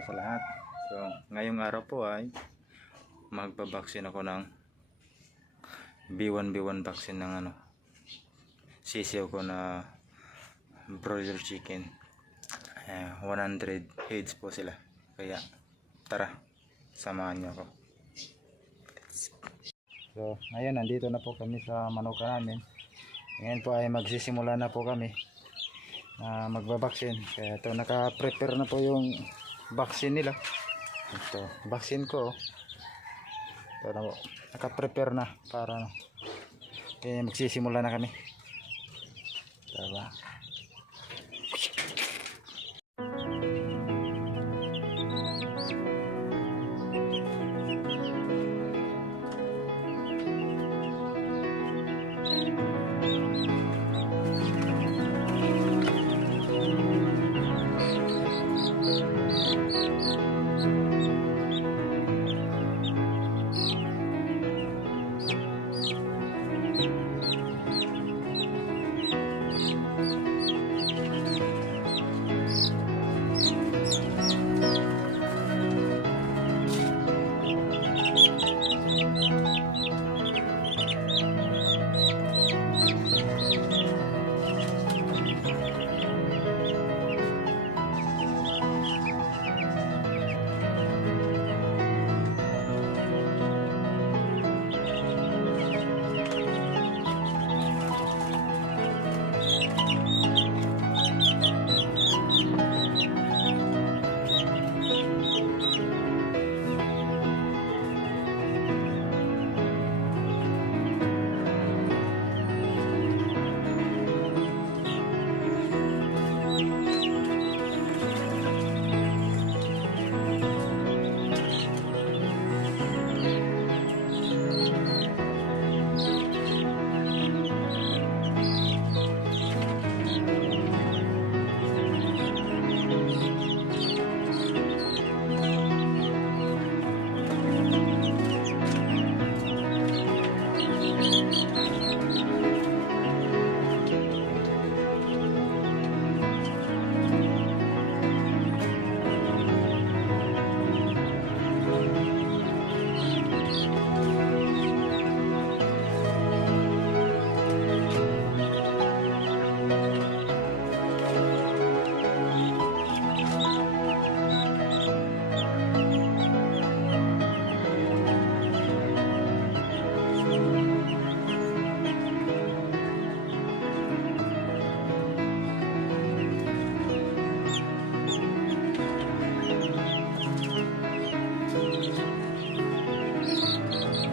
po sa lahat. So, ngayong araw po ay magbabaksin ako ng B1 B1 vaccine ng ano sisiyo ko na broiler chicken. Eh, 100 heads po sila. Kaya tara, samahan niyo ako. So, ngayon nandito na po kami sa manuka namin. Ngayon po ay magsisimula na po kami na magbabaksin. Kaya ito, naka-prepare na po yung vaccine nila. Ito, vaccine ko. oh. Ito na po. Naka-prepare na para ano. Kaya magsisimula na kami.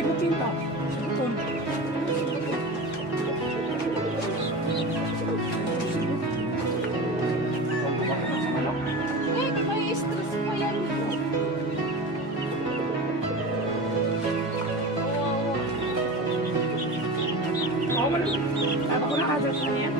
sigo pinta. Sigutom. Eh, may stress pa yan. Oo. Oo, man. Tapos ko na agad na yan.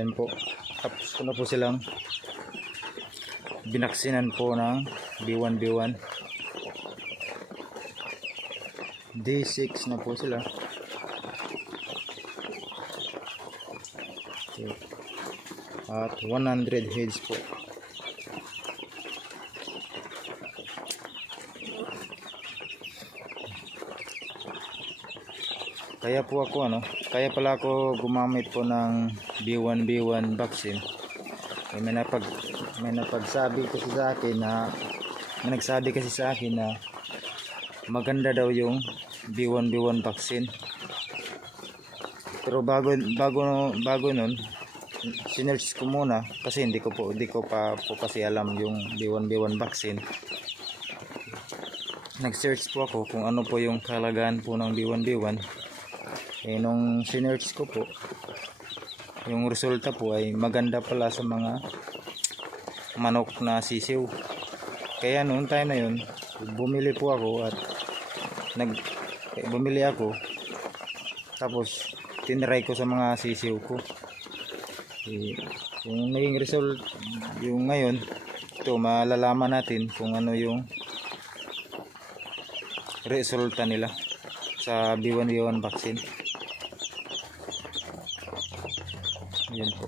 Ayan po. Tapos ko na po silang binaksinan po ng B1 B1. D6 na po sila. At 100 heads po. Kaya po ako ano, kaya pala ako gumamit po ng B1 B1 vaccine. Eh, may napag may napagsabi kasi sa akin na may nagsabi kasi sa akin na maganda daw yung B1 B1 vaccine. Pero bago bago bago nun sinearch ko muna kasi hindi ko po hindi ko pa po kasi alam yung B1 B1 vaccine. Nag-search po ako kung ano po yung kalagahan po ng B1 B1 eh nung sinearch ko po yung resulta po ay maganda pala sa mga manok na sisiw. Kaya noong time na yun bumili po ako at nag eh, bumili ako tapos tinry ko sa mga sisiw ko. Eh, kung naging result yung ngayon ito malalaman natin kung ano yung resulta nila sa B1B1 vaccine Yan po.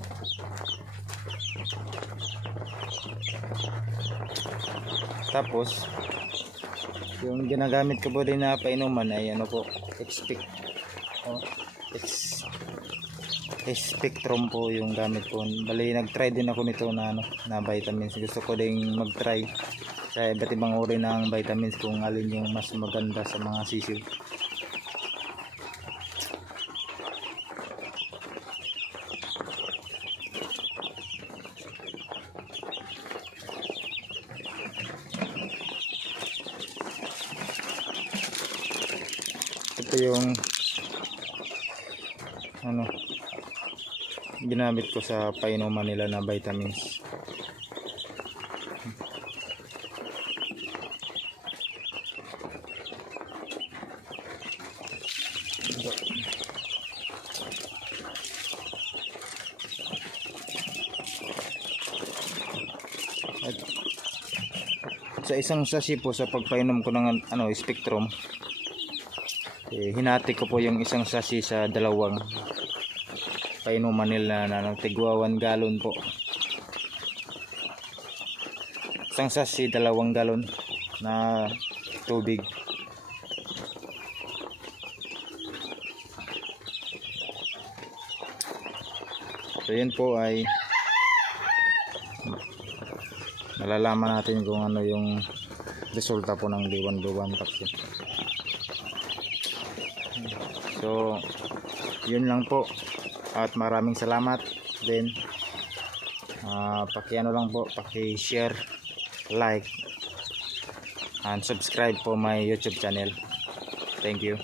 Tapos, yung ginagamit ko po din na painuman ay ano po, expect oh, ex, spectrum po yung gamit ko. Bali, nag-try din ako nito na, ano, na vitamins. Gusto ko din mag-try sa iba't ibang uri ng vitamins kung alin yung mas maganda sa mga sisiw. Ito yung ano ginamit ko sa painuman nila na vitamins. At sa isang sasi po sa pagpainom ko ng ano spectrum eh, hinati ko po yung isang sasi sa dalawang painuman nila na ano, tigwa 1 galon po. Isang sasi dalawang galon na tubig. So yun po ay malalaman natin kung ano yung resulta po ng B1 B1 vaccine So, yun lang po. At maraming salamat din. Uh, paki ano lang po, paki share, like, and subscribe po my YouTube channel. Thank you.